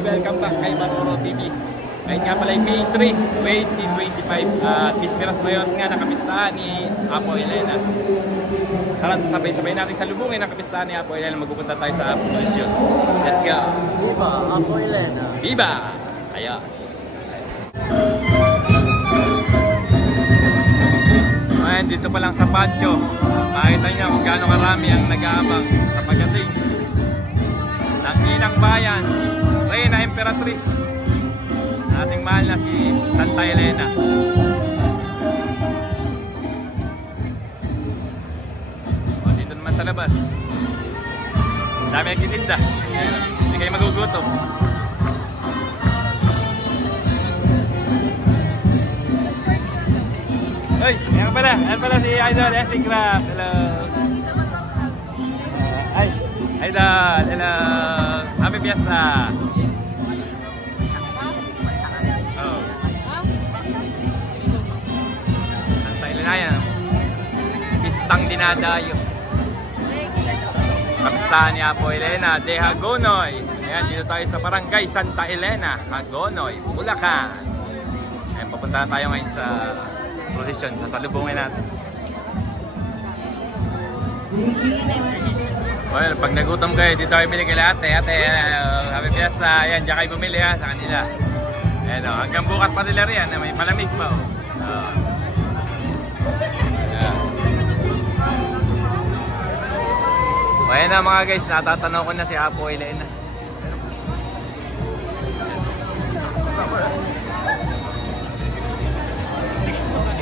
welcome back kay Maroro TV. Ngayon nga pala yung May 3, 2025 at Bisperas Mayores nga ng kapistahan ni Apo Elena. Tara, sabay-sabay natin sa lubungin ng kapistahan ni Apo Elena. Magpupunta tayo sa posisyon. Let's go! Viva Apo Elena! Viva! Ayos! Ngayon, dito pa lang sa patio. Makita niya kung gaano karami ang nag-aabang sa pagdating ng Inang Bayan, Reyna Emperatriz, ating mahal na si Santa Elena. O, dito naman sa labas, dami nagtitinda. Hindi kayo magugutom. Uy, yan pala si Idol Essie Craft. Hello. Ay, Idol, hello. Happy Fiesta. Oh. Santa Elena yan. Pistang dinadayo. Kapistahan ni Apo Elena de Hagonoy. Ayan, dito tayo sa Barangay Santa Elena, Hagonoy, Bulacan. Ayan, papunta tayo ngayon sa posisyon, sasalubungin natin. Well, pag nagutom kayo, dito kayo bili kila ate. Ate, happy fiesta. Ayan, diyan kayo bumili ha, sa kanila. Ayan o, hanggang bukas pa sila riyan, may palamig pa o. Ayan na mga guys, natatanaw ko na si Apo Elena.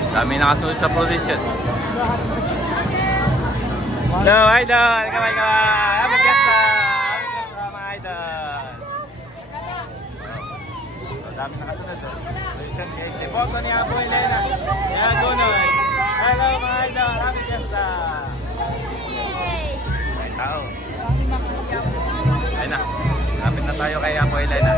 Dami nakasunod sa position. Hello, Idol! Kamay ka! Happy Fiesta! Happy Fiesta, mga Idol! So, dami nakasunod. Position kay Tipoto ni Apo Elena. Kaya Gunoy. Hello, mga Idol! Happy Fiesta! Ay, tao. Ayun na. Lapit na tayo kay Apo Elena.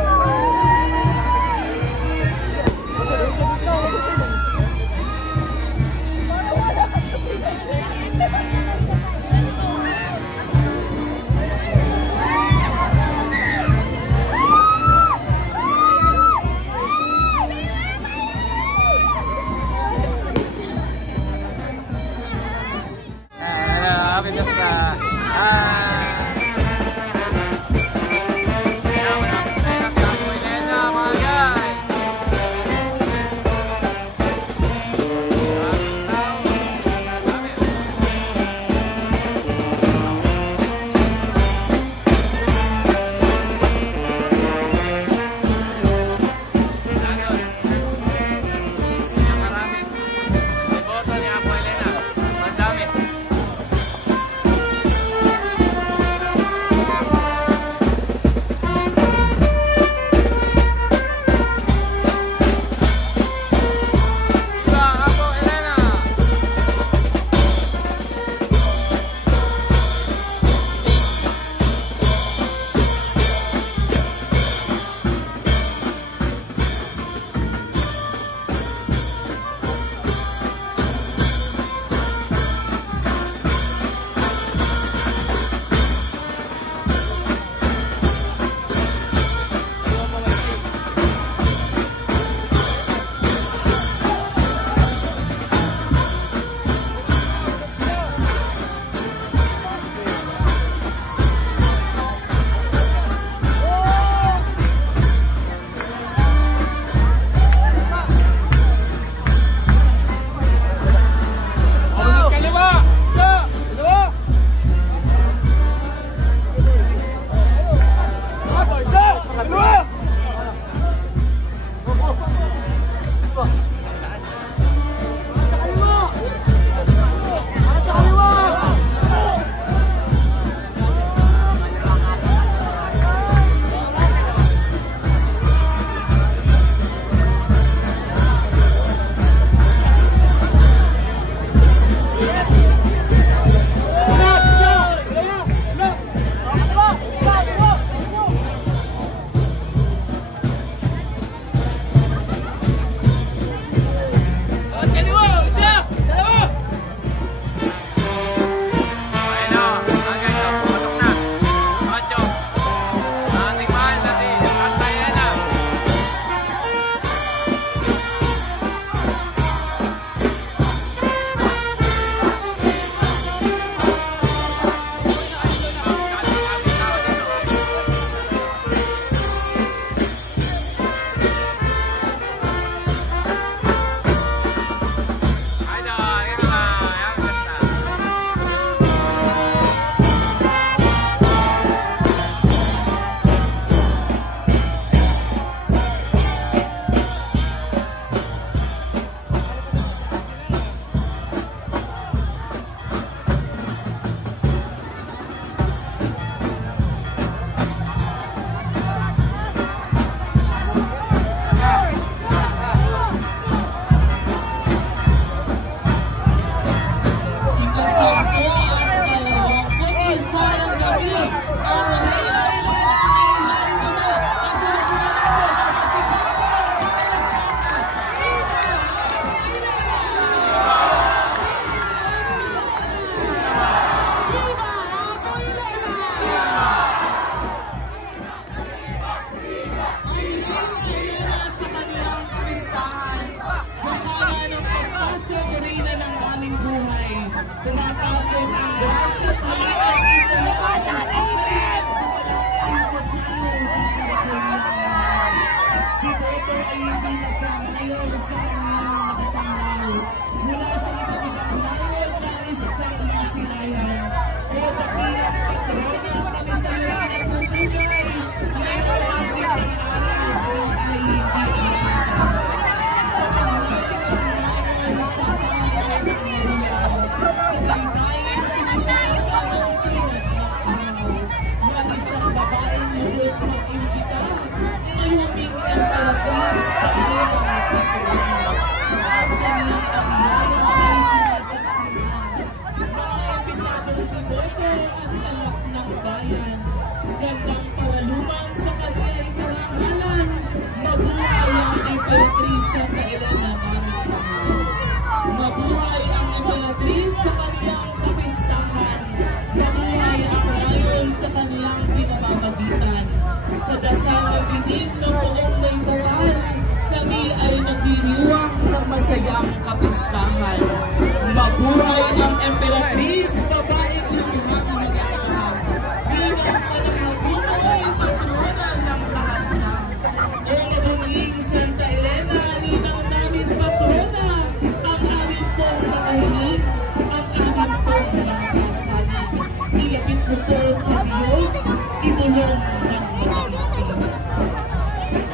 Santa Elena namin mahal. Mabuhay ang Emperatriz sa kaniyang kapistahan. Mabuhay ang Rayon sa kaniyang pinamamagitan. Sa dasal ng dinig ng buong may kapal, kami ay nagdiriwang ng masayang kapistahan. Mabuhay ang Emperatriz, babaeng lumihang maganda. Bilang kanang patrona ng lahat na. O mabuting Santa Elena, ninang namin patrona, ang amin pong mga hiling, ang amin pong mga kasalig. Ilapit mo po sa Diyos, itulong ng mga itim.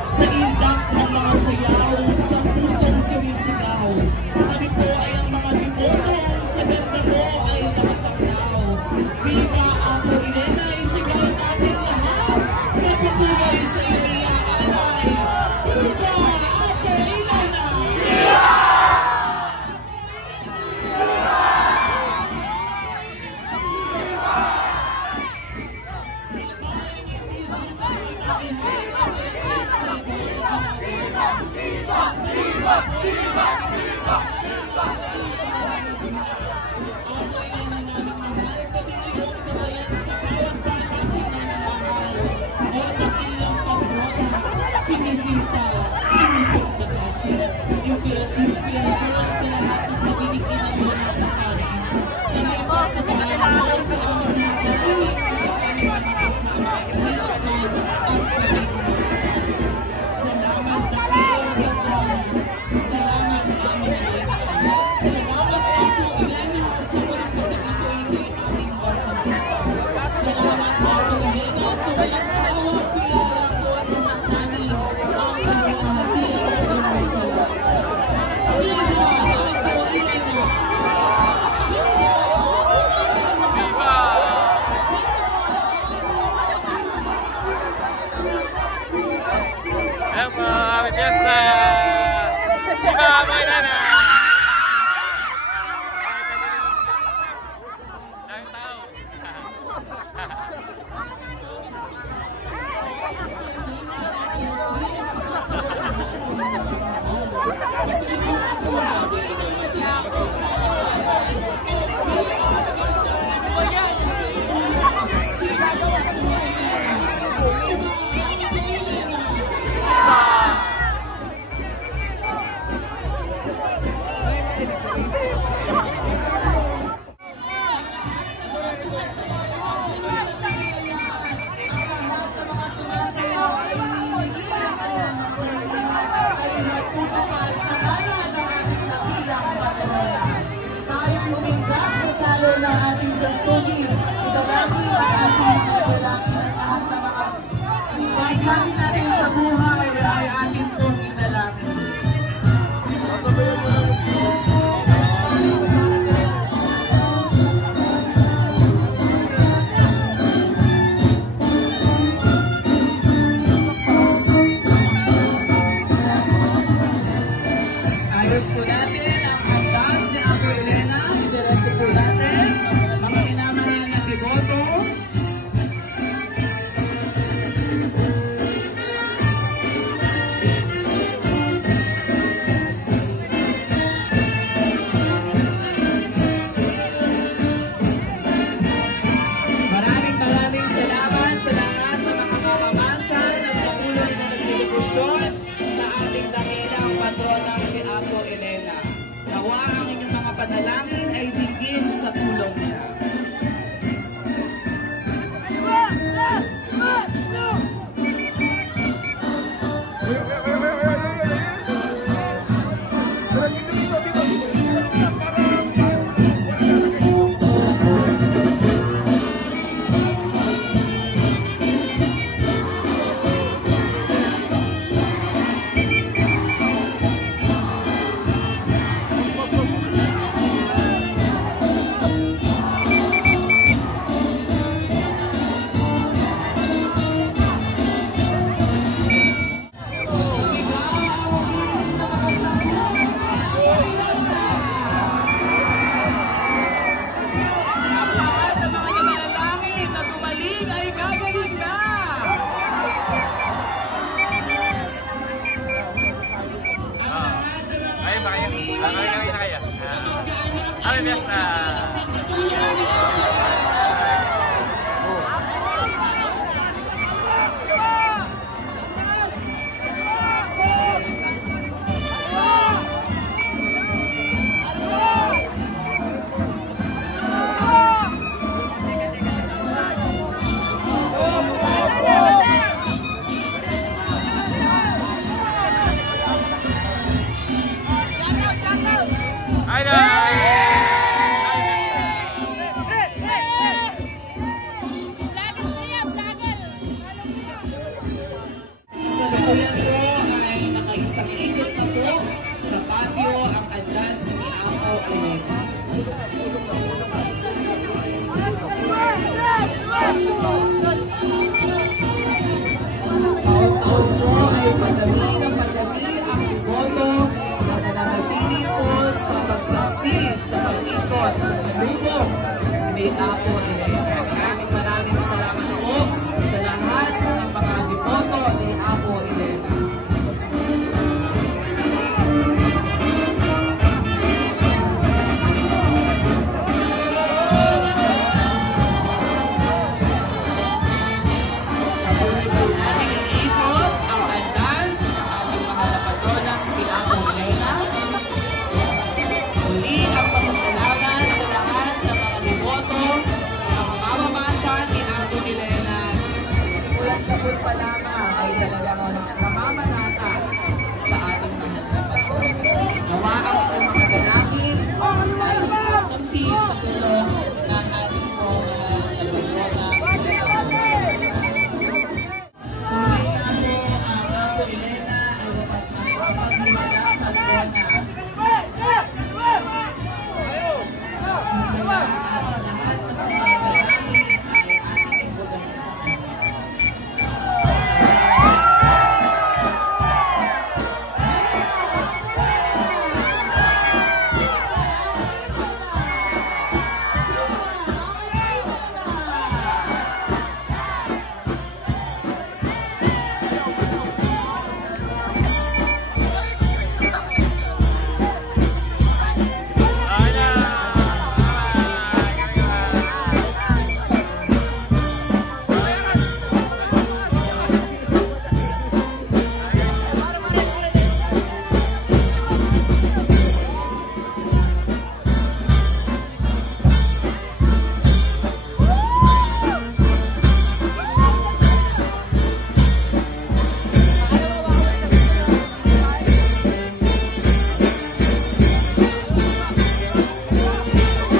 Sa indak ng mga sayaw, sa pusong sumisigaw, kami po ay ang mga dibotong, sa ganda mo ay nakatanglaw. Viva Apo Elena, isigaw natin lahat, napupulay sa iyo iaalay. Viva Apo Elena! Sinisinta, pinipong pag-asip, inspirasyon sa lahat ng pabinikinan mo ng Paris. Kami ang pagpapalaan mo sa aming mga kalit, sa aming mga kasama, hirap at pag-ibig. Salamat na kayo, Patrona. Salamat aming Elena. Salamat Apo Elena sa walang pagkakatuloy kay aming bakasal. Salamat Apo Elena sa walang sawang piyara ko at naman kami ang pinamahati ng Jerusalem. Viva Apo Elena! Viva Apo Elena! Hello po, happy fiesta! Viva Apo Elena! Daming tao. Ng ating tugtugin, ibalangin ang ating mga dalangin at lahat ng mga pasanin natin sa buhay ay ating pong inalangin. Ayos po natin ang andas ni Apo Elena. Diretso po natin. Mga minamahal na piboto. Maraming salamat sa lahat ng mga mamamasa ng patuloy na nagdedebosyon sa ating dakilang patronang si Apo Elena. Nawa ang inyong mga panalangin ay digin sa tulong niya. na kayo. Kami na kayo. Happy Fiesta! Kasalukuyan ko ay nakaisang ikot na po sa patio ang andas ni Apo Elena. Taon-taon po ay padami ng padami ang iboto na nananatili po sa pagsaksi sa pag-ikot sa salubong ni Apo Elena. Maraming salamat po sa lahat ng mga iboto ni Apo Elena. Pa lamang ay talagang namamanata sa ating mahal na Panginoon. Nawa ang inyong mga dalangin ay kampi sa tulong ng ating pong nagpagdona sa Tunay nga po ang Apo Elena ay mapagmimala pagdona. Lahat ng mga dalangin ay ating ibigay sa kanya.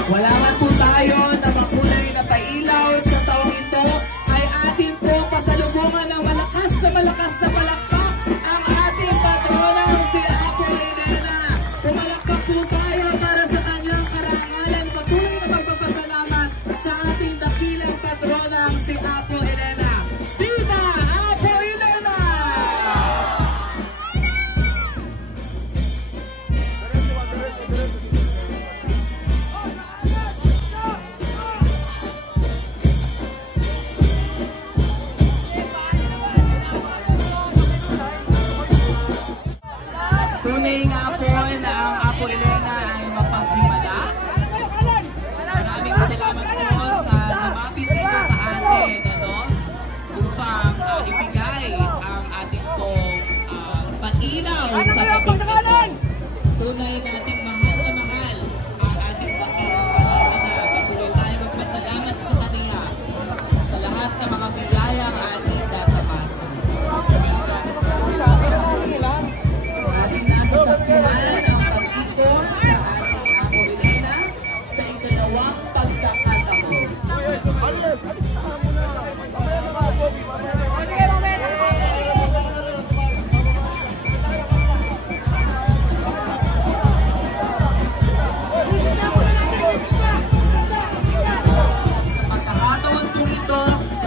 Wala man po tayo na makulay na pailaw sa taong ito ay atin po pasalubungan ng malakas na palakpak ang ating patronang si Apo Elena. Pumalakpak po tayo para sa kanyang karangalan. Patuloy na pagpapasalamat sa ating dakilang patronang si Apo Elena. Viva Apo Elena! Tunay nga po na ang Apo Elena ay mapaghimala. Maraming salamat po sa lumapit dito sa atin upang ibigay ang ating pong pag-ilaw sa gabing ito. Tunay nating mahal na mahal ang ating dakilang Panginoon. Patuloy tayo magpasalamat sa Kanya sa lahat ng mga biyayang ating datamasan. Ating nasasaksihan ang pag-ikot sa ating Apo Elena sa ikalawang pagkakataon. Sa pagkakataon po ito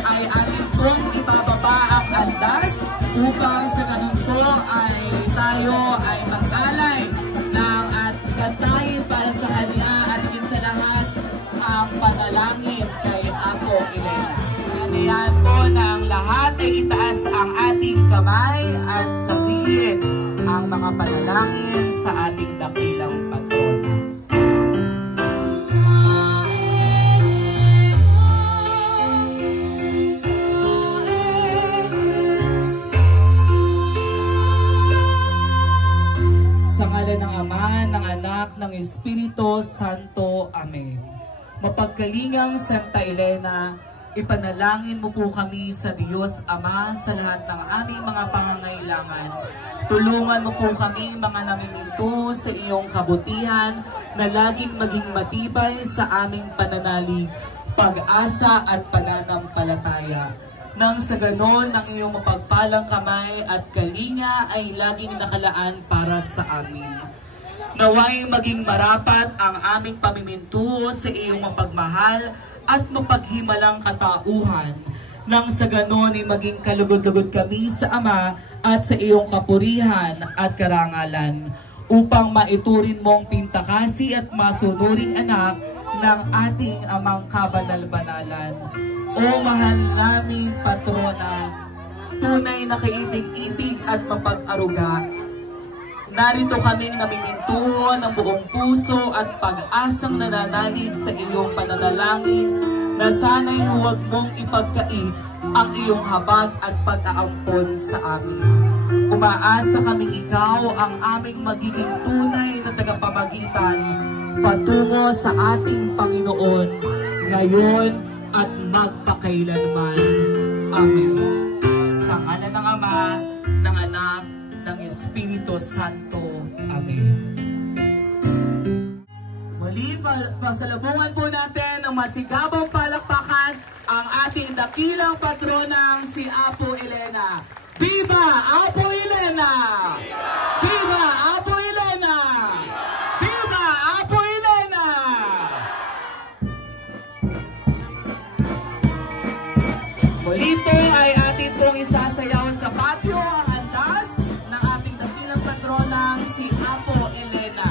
ay ating pong ibababa ang andas upang sa ganun po ay tayo ay mag-alay ng at kantahin para sa Kanya at higit sa lahat ang panalangin kay Apo Elena. Kaniyan po ng lahat ay itaas ang ating kamay at sabihin ang mga panalangin sa ating dakila. ngalan ng Ama, ng Anak, ng Espiritu Santo. Amen. Mapagkalingang Santa Elena, ipanalangin mo po kami sa Diyos Ama sa lahat ng aming mga pangangailangan. Tulungan mo po kami mga namiminto sa iyong kabutihan na laging maging matibay sa aming pananalig, pag-asa at pananampalataya. Nang sa ganon, ng iyong mapagpalang kamay at kalinga ay laging nakalaan para sa amin. Naway maging marapat ang aming pamiminto sa iyong mapagmahal at mapaghimalang katauhan. Nang sa ganon ay maging kalugod-lugod kami sa Ama at sa iyong kapurihan at karangalan, upang maiturin mong pintakasi at masunuring anak ng ating Amang kabanal-banalan. O mahal naming patrona, tunay na kaibig-ibig at mapag-aruga, narito kaming namiminto ng buong puso at pag-asang nananalig sa iyong pananalangin na sana'y huwag mong ipagkait ang iyong habag at pag-aampon sa amin. Umaasa kaming ikaw ang aming magiging tunay na tagapamagitan patungo sa ating Panginoon ngayon at magpakailanman. Amen. Sa ngalan ng Ama, ng Anak, ng Espiritu Santo. Amen. Muli, pasalubungan po natin ng masigabong palakpakan ang ating dakilang patronang si Apo Elena. Viva Apo Elena! Viva Apo Elena! Viva Apo Elena! Muli po ay atin pong isasayaw sa patio ang andas ng ating dakilang patronang si Apo Elena.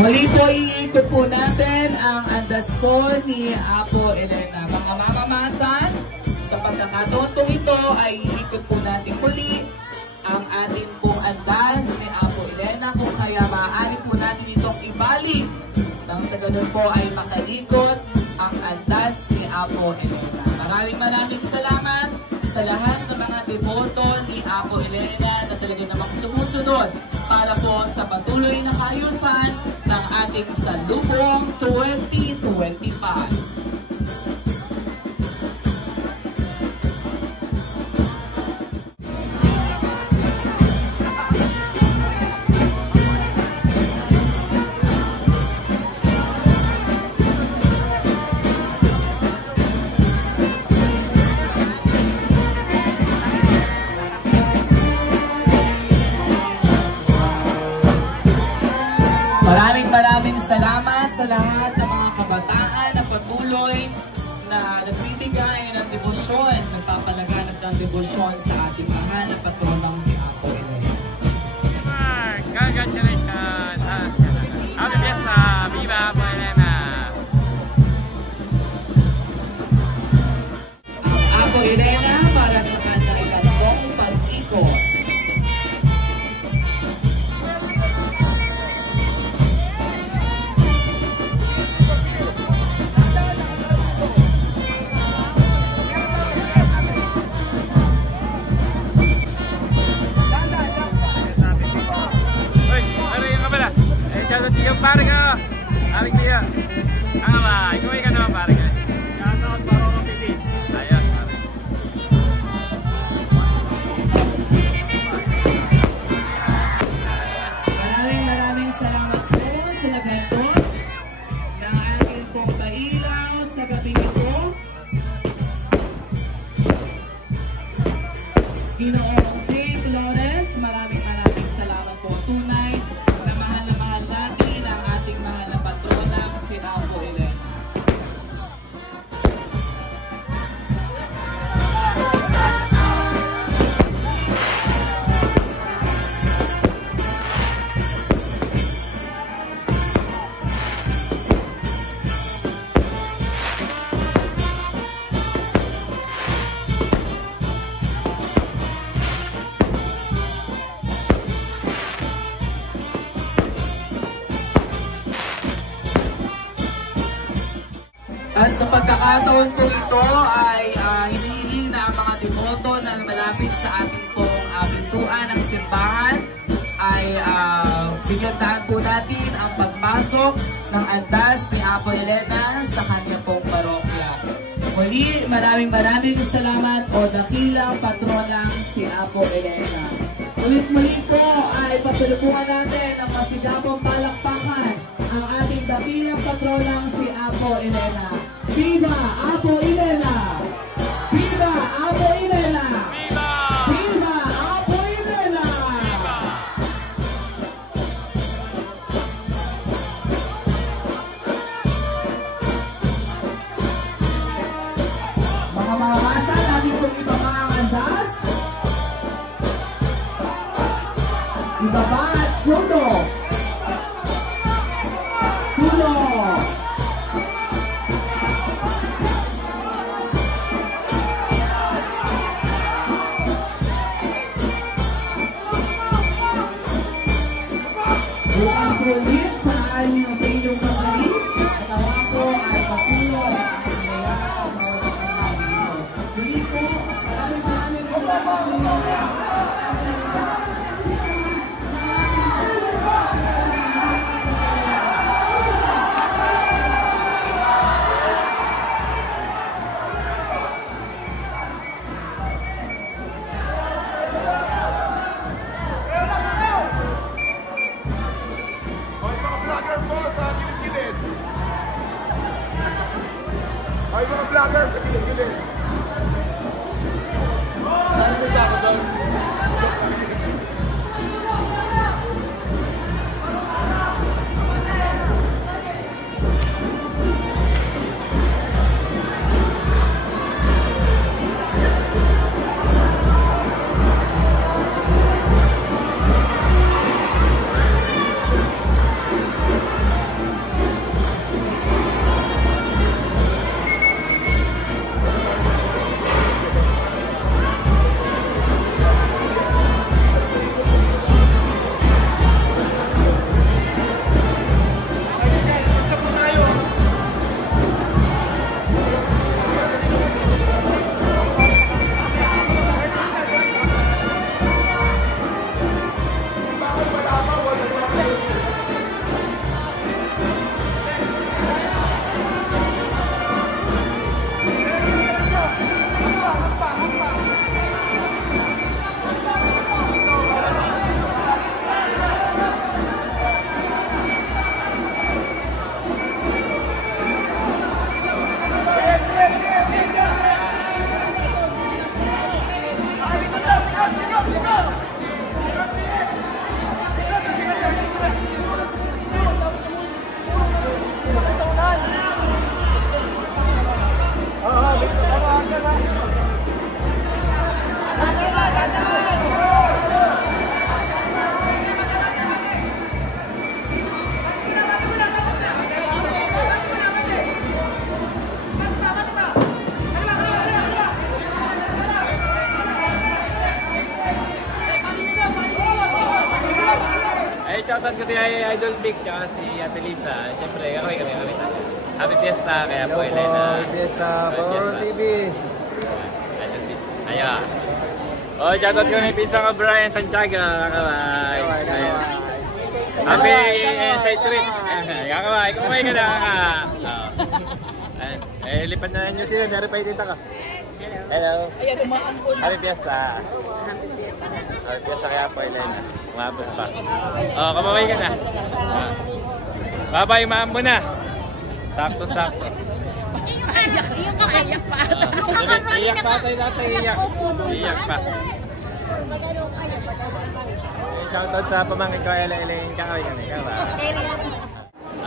Muli po iikot po natin ang andas po ni Apo Elena. Mga mamamasan, sa pagkakataon po ito ay iikot po natin muli ang ating pong andas ni Apo Elena, kung kaya maaari po natin itong ibalik nang sa ganun po ay makaikot ang andas ni Apo Elena. Maraming salamat sa lahat ng mga deboto ni Apo Elena na talaga namang sumusunod para po sa patuloy na kaayusan ng ating Salubong 2025. Maraming salamat sa lahat ng mga kabataan na patuloy na nagbibigay ng debosyon, nagpapalaganap ng debosyon sa ating mahal na patronang si Apo Elena. Congratulations! Happy Fiesta! Viva Apo Elena! Ang Apo Elena para sa kanyang ikatlong pag-ikot. Shoutout tiga pare ka! Aling tiga! Ano ba? Ikaw ka naman pare ka? Shoutout Baroro TV! Ayos pare! Maraming salamat po sa naghatod ng ating pong pailaw sa gabi ito. Ginoong J. Flores, maraming salamat po. Tunay na mahal natin ang ating mahal na patronang si Apo Elena. At sa pagkakataon po ito ay hinihiling na ang mga devoto na malapit sa ating pong pintuan ng simbahan ay bigyan Gigandahan po natin ang pagpasok ng andas ni Apo Elena sa kanya pong parokya. Muli, maraming salamat o dakilang patronang si Apo Elena. Ulit-muli po ay pasalubungan natin ang masigapong palakpakan ang ating dakilang patronang si Apo Elena. Viva Apo Elena! Viva Apo Elena! Viva! Viva Apo Elena! Mga mamasa, natin pong ibaba ang andas. Ibaba at suno. Suno. Bukas po ulit sa aling sa inyong kapatid. At awa ko ay patuloy ang mayroon na walang dito. Muli po, maraming salamat sa inyo. Ay, mga vloggers, nagigilid. Narinig ako doon. Shoutout ko si Idol Vic tsaka si Ate Lisa. Siyempre, kami tayo. Happy Fiesta kaya po Elena. Fiesta, Poro TV. Idol Vic. Ayos. Oh, shoutout ko ni Pinsan ko Brian Santiago. Kakabay. Happy Inside Trip. Kakabay. Kumay ka na ka. Lipat na nyo sila. Naripay dito ka. Hello. Happy Fiesta. Happy Fiesta kaya po Elena. Umabot pa. Oh, kamaway ka na. Babay, maam mo na. Sakto-sakto. Iyak pa. Iyak pa tayo dati, iyak. Iyak pa. Shoutout sa pamangkin ko, Elaine. Kakaway ka na, ikaw.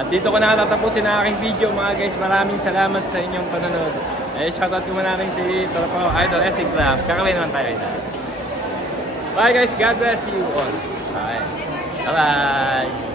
At dito ko na tatapusin ang aking video mga guys. Maraming salamat sa inyong panonood. Shoutout ko muna rin si Tropo Idol Esing Craft. Kakaway naman tayo. Bye guys, God bless you all. Bye. Bye-bye.